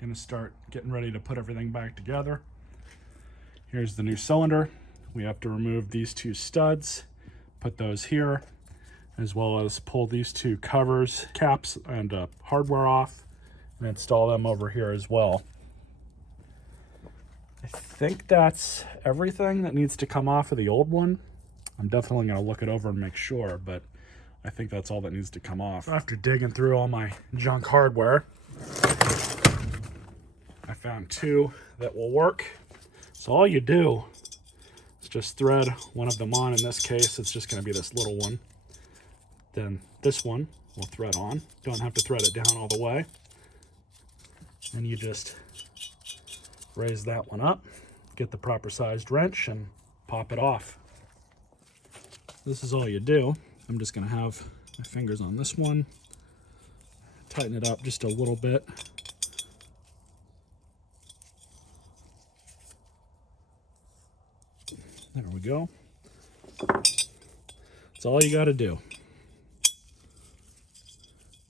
Gonna start getting ready to put everything back together. Here's the new cylinder. We have to remove these two studs, put those here, as well as pull these two covers, caps, and hardware off, and install them over here as well. I think that's everything that needs to come off of the old one. I'm definitely gonna look it over and make sure, but I think that's all that needs to come off. After digging through all my junk hardware, I found two that will work. So all you do is just thread one of them on. In this case, it's just gonna be this little one. Then this one will thread on. Don't have to thread it down all the way. And you just raise that one up, get the proper sized wrench, and pop it off. This is all you do. I'm just gonna have my fingers on this one, tighten it up just a little bit. There we go. That's all you gotta do.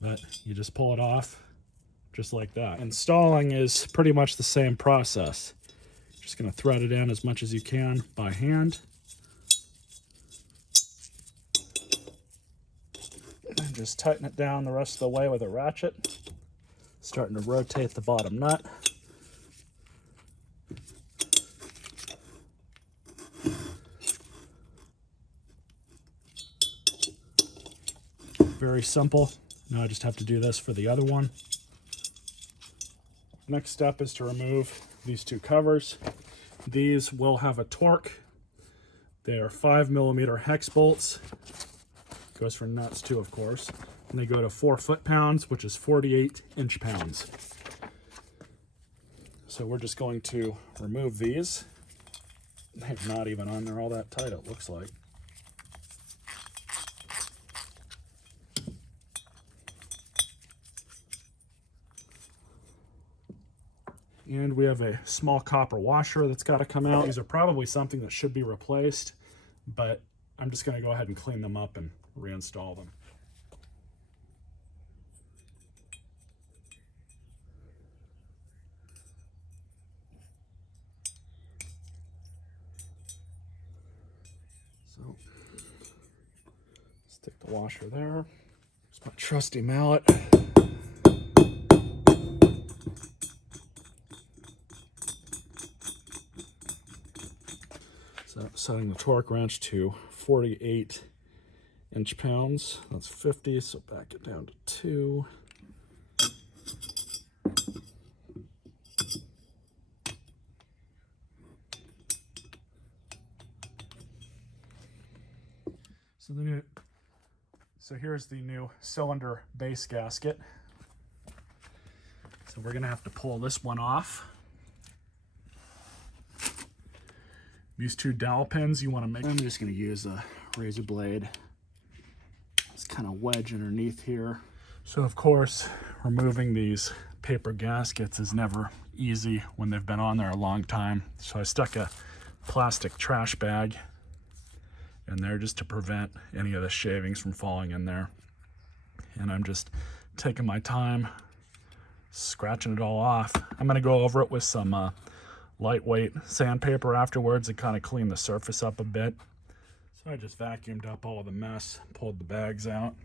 But you just pull it off just like that. Installing is pretty much the same process. Just gonna thread it in as much as you can by hand. And just tighten it down the rest of the way with a ratchet. Starting to rotate the bottom nut. Very simple. Now I just have to do this for the other one. Next step is to remove these two covers. These will have a torque. They are 5mm hex bolts. Goes for nuts too, of course. And they go to 4 foot-pounds, which is 48 inch-pounds. So we're just going to remove these. They're not even on there all that tight, it looks like. And we have a small copper washer that's got to come out. These are probably something that should be replaced, but I'm just going to go ahead and clean them up and reinstall them. So, stick the washer there. Here's my trusty mallet. So setting the torque wrench to 48 inch-pounds. That's 50, so back it down to 2. So here's the new cylinder base gasket. So we're gonna have to pull this one off. These two dowel pins you want to make. I'm just going to use a razor blade. Just kind of wedge underneath here. So of course, removing these paper gaskets is never easy when they've been on there a long time. So I stuck a plastic trash bag in there just to prevent any of the shavings from falling in there. And I'm just taking my time, scratching it all off. I'm going to go over it with some lightweight sandpaper afterwards and kind of clean the surface up a bit. So I just vacuumed up all of the mess, pulled the bags out.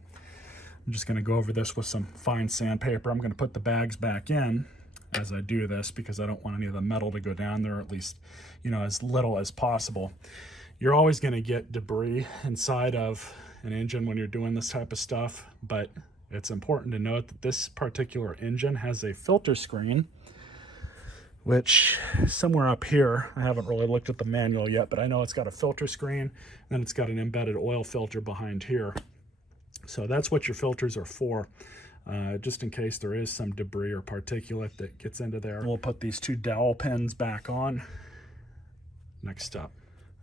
I'm just going to go over this with some fine sandpaper. I'm going to put the bags back in as I do this because I don't want any of the metal to go down there, at least, you know, as little as possible. You're always going to get debris inside of an engine when you're doing this type of stuff, but it's important to note that this particular engine has a filter screen, which somewhere up here, I haven't really looked at the manual yet, but I know it's got a filter screen and it's got an embedded oil filter behind here. So that's what your filters are for, just in case there is some debris or particulate that gets into there. We'll put these two dowel pins back on. Next step.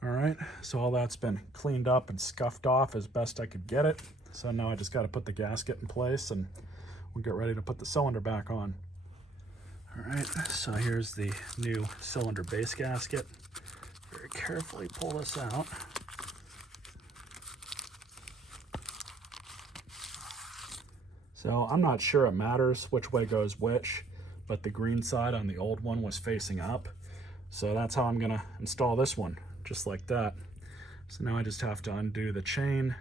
All right, so all that's been cleaned up and scuffed off as best I could get it. So now I just got to put the gasket in place and we'll get ready to put the cylinder back on. All right, so here's the new cylinder base gasket. Very carefully pull this out. So I'm not sure it matters which way goes which, but the green side on the old one was facing up. So that's how I'm gonna install this one, just like that. So now I just have to undo the chain,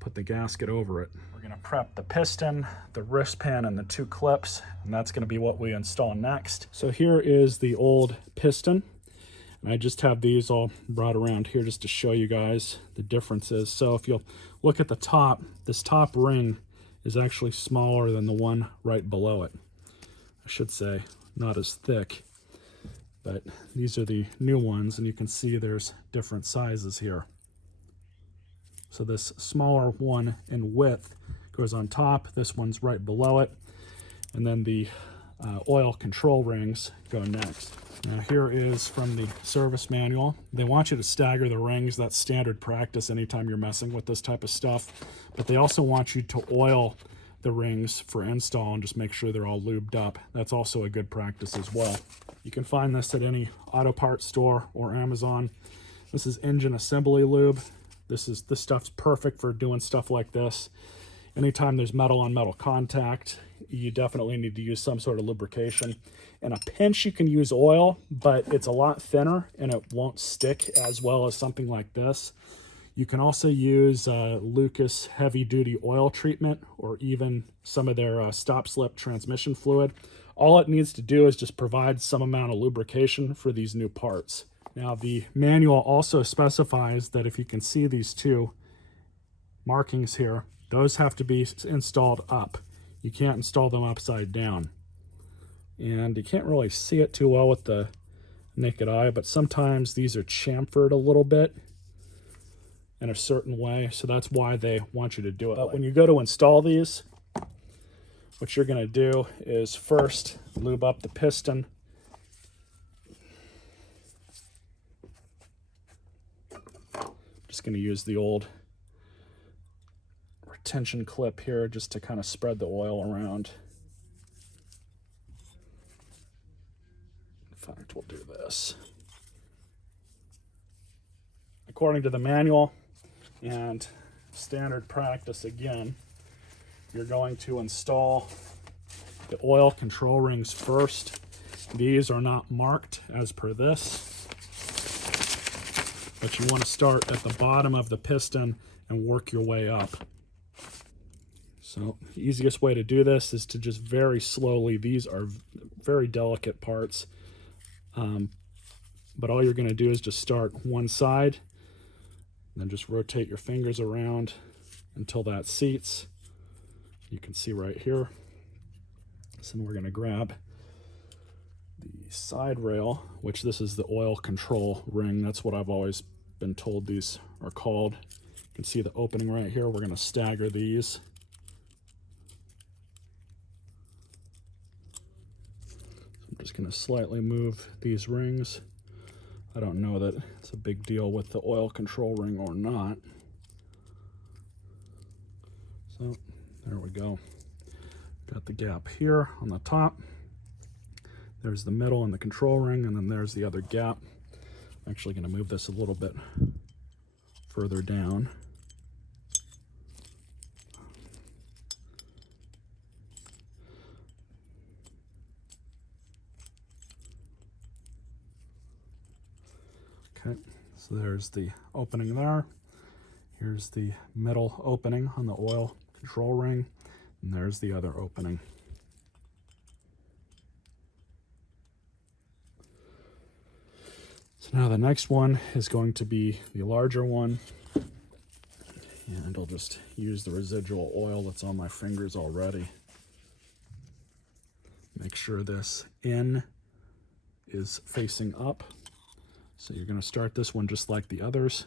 put the gasket over it. We're gonna prep the piston, the wrist pin, and the 2 clips, and that's gonna be what we install next. So here is the old piston. And I just have these all brought around here just to show you guys the differences. So if you'll look at the top, this top ring is actually smaller than the one right below it. I should say, not as thick, but these are the new ones, and you can see there's different sizes here. So this smaller one in width goes on top, this one's right below it, and then the oil control rings go next. Now here is from the service manual. They want you to stagger the rings. That's standard practice anytime you're messing with this type of stuff. But they also want you to oil the rings for install and just make sure they're all lubed up. That's also a good practice as well. You can find this at any auto parts store or Amazon. This is engine assembly lube. This stuff's perfect for doing stuff like this. Anytime there's metal on metal contact, you definitely need to use some sort of lubrication. In a pinch, you can use oil, but it's a lot thinner and it won't stick as well as something like this. You can also use Lucas heavy duty oil treatment, or even some of their stop slip transmission fluid. All it needs to do is just provide some amount of lubrication for these new parts. Now the manual also specifies that if you can see these 2 markings here, those have to be installed up. You can't install them upside down. And you can't really see it too well with the naked eye, but sometimes these are chamfered a little bit in a certain way, so that's why they want you to do it. But when you go to install these, what you're gonna do is first lube up the piston. Just gonna use the old retention clip here just to kind of spread the oil around. In fact, we'll do this. According to the manual and standard practice again, you're going to install the oil control rings first. These are not marked as per this, but you want to start at the bottom of the piston and work your way up. So the easiest way to do this is to just very slowly, these are very delicate parts, but all you're going to do is just start one side, and then just rotate your fingers around until that seats. You can see right here. So we're going to grab the side rail, which this is the oil control ring. That's what I've always been told these are called. You can see the opening right here. We're going to stagger these. I'm just going to slightly move these rings. I don't know that it's a big deal with the oil control ring or not. So there we go. Got the gap here on the top. There's the middle and the control ring, and then there's the other gap. I'm actually going to move this a little bit further down. Okay, so there's the opening there. Here's the middle opening on the oil control ring, and there's the other opening. So now the next one is going to be the larger one, and I'll just use the residual oil that's on my fingers already. Make sure this N is facing up. So you're going to start this one just like the others.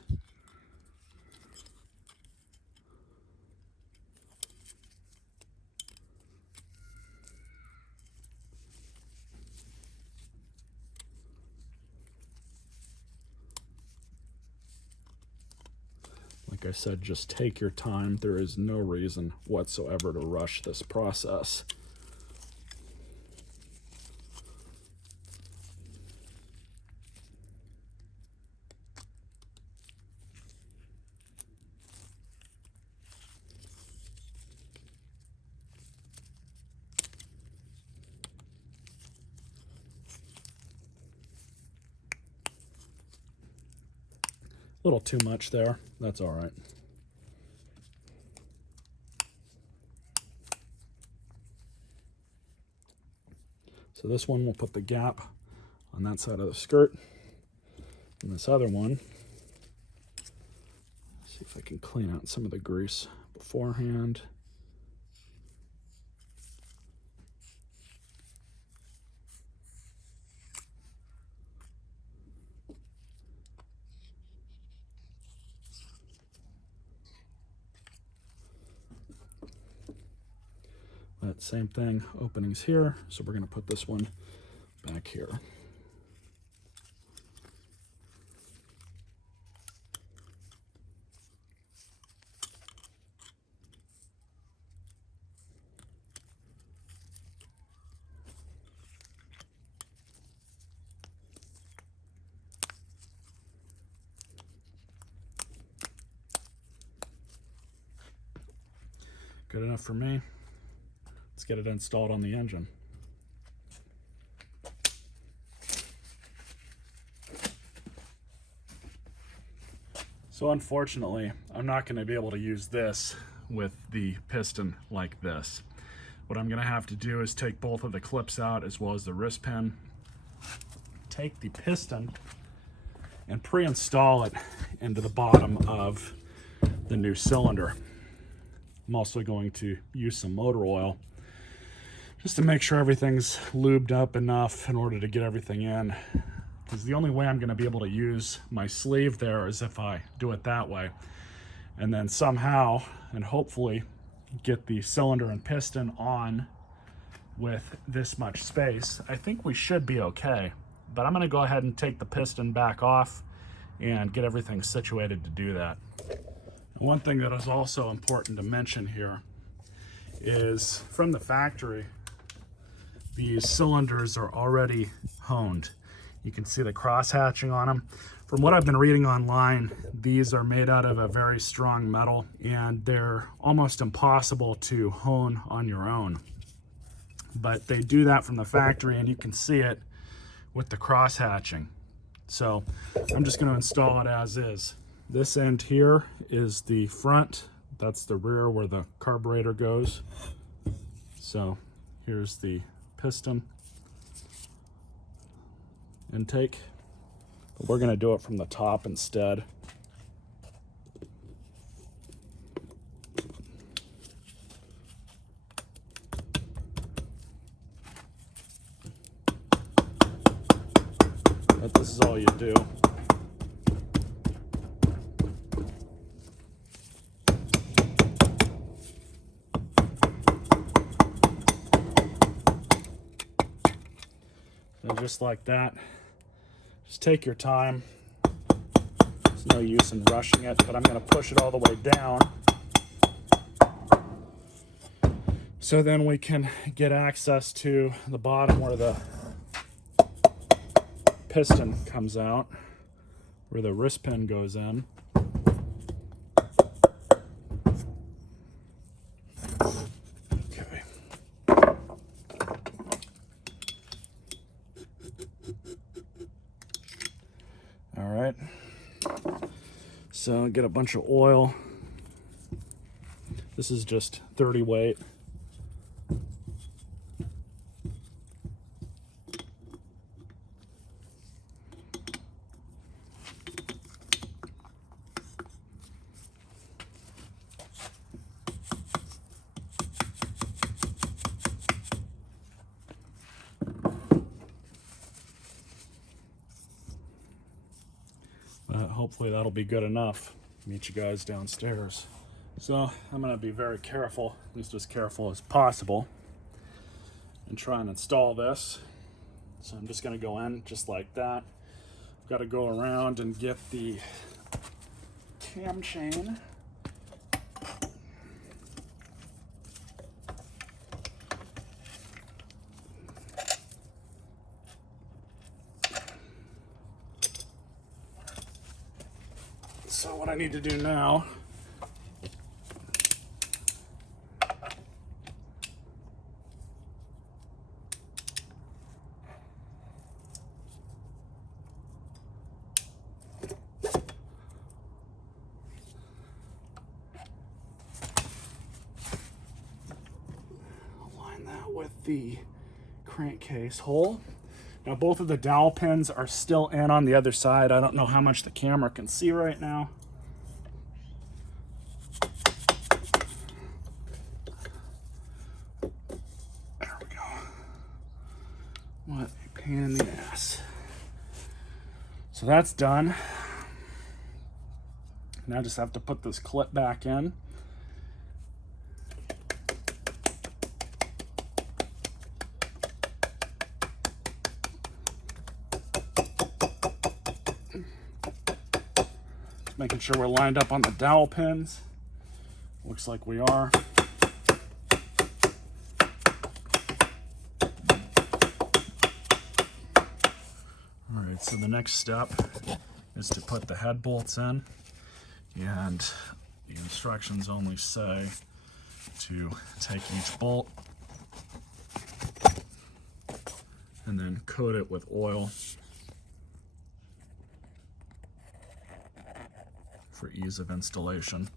Like I said, just take your time. There is no reason whatsoever to rush this process. little too much there. That's all right. So this one will put the gap on that side of the skirt. And this other one, see if I can clean out some of the grease beforehand. That same thing, openings here, so we're going to put this one back here. Good enough for me. Let's get it installed on the engine. So unfortunately, I'm not going to be able to use this with the piston like this. What I'm going to have to do is take both of the clips out as well as the wrist pin, take the piston and pre-install it into the bottom of the new cylinder. I'm also going to use some motor oil just to make sure everything's lubed up enough in order to get everything in. Because the only way I'm going to be able to use my sleeve there is if I do it that way. And then somehow, and hopefully, get the cylinder and piston on with this much space. I think we should be okay. But I'm going to go ahead and take the piston back off and get everything situated to do that. And one thing that is also important to mention here is from the factory, these cylinders are already honed. You can see the cross hatching on them. From what I've been reading online, these are made out of a very strong metal and they're almost impossible to hone on your own. But they do that from the factory and you can see it with the cross hatching. So I'm just going to install it as is. This end here is the front. That's the rear where the carburetor goes. So here's the piston intake. But we're going to do it from the top instead. But this is all you do. And just like that, just take your time. There's no use in rushing it, but I'm going to push it all the way down so then we can get access to the bottom where the piston comes out, where the wrist pin goes in. Okay. All right. So get a bunch of oil. This is just 30 weight. Hopefully that'll be good enough. Meet you guys downstairs. So I'm going to be very careful, at least as careful as possible, and try and install this. So I'm just going to go in just like that. I've got to go around and get the cam chain. So what I need to do now the crankcase hole. Now both of the dowel pins are still in on the other side. I don't know how much the camera can see right now. There we go. What a pain in the ass. So that's done. Now I just have to put this clip back in. Making sure we're lined up on the dowel pins. Looks like we are. All right, so the next step is to put the head bolts in, and the instructions only say to take each bolt and then coat it with oil for ease of installation.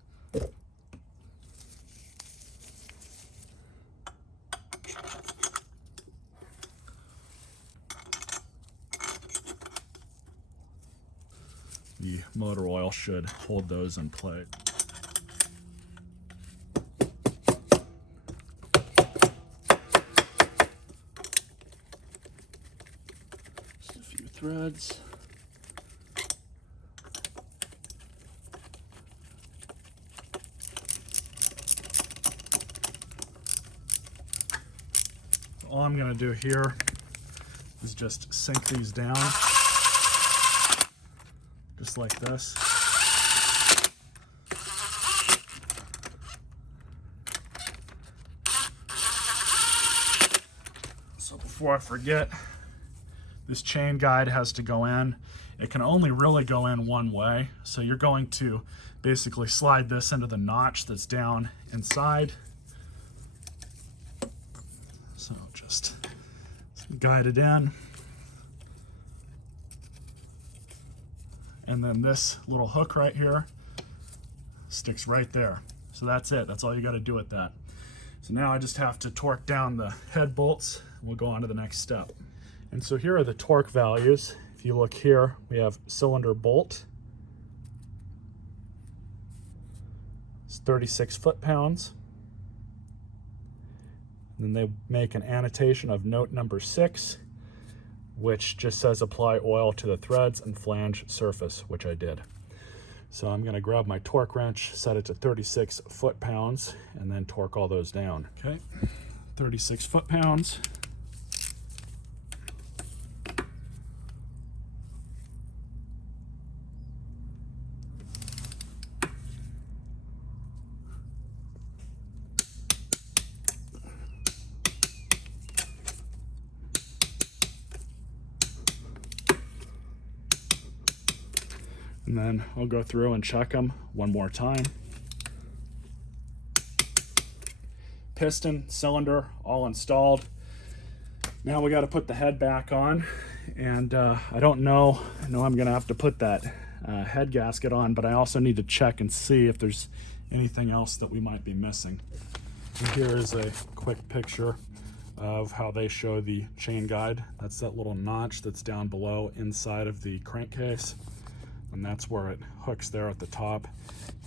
The motor oil should hold those in place. Just a few threads. All I'm going to do here is just sink these down, just like this. So before I forget, this chain guide has to go in. It can only really go in one way. So you're going to basically slide this into the notch that's down inside. So just guide it in. And then this little hook right here sticks right there. So that's it. That's all you got to do with that. So now I just have to torque down the head bolts. We'll go on to the next step. And so here are the torque values. If you look here, we have cylinder bolt. It's 36 foot-pounds. Then they make an annotation of note number 6, which just says apply oil to the threads and flange surface, which I did. So I'm going to grab my torque wrench, set it to 36 foot-pounds, and then torque all those down. Okay, 36 foot-pounds. And then I'll go through and check them one more time. Piston, cylinder, all installed. Now we got to put the head back on. And I know I'm going to have to put that head gasket on, but I also need to check and see if there's anything else that we might be missing. And here is a quick picture of how they show the chain guide. That's that little notch that's down below inside of the crankcase. And that's where it hooks there at the top,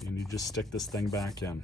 and you just stick this thing back in.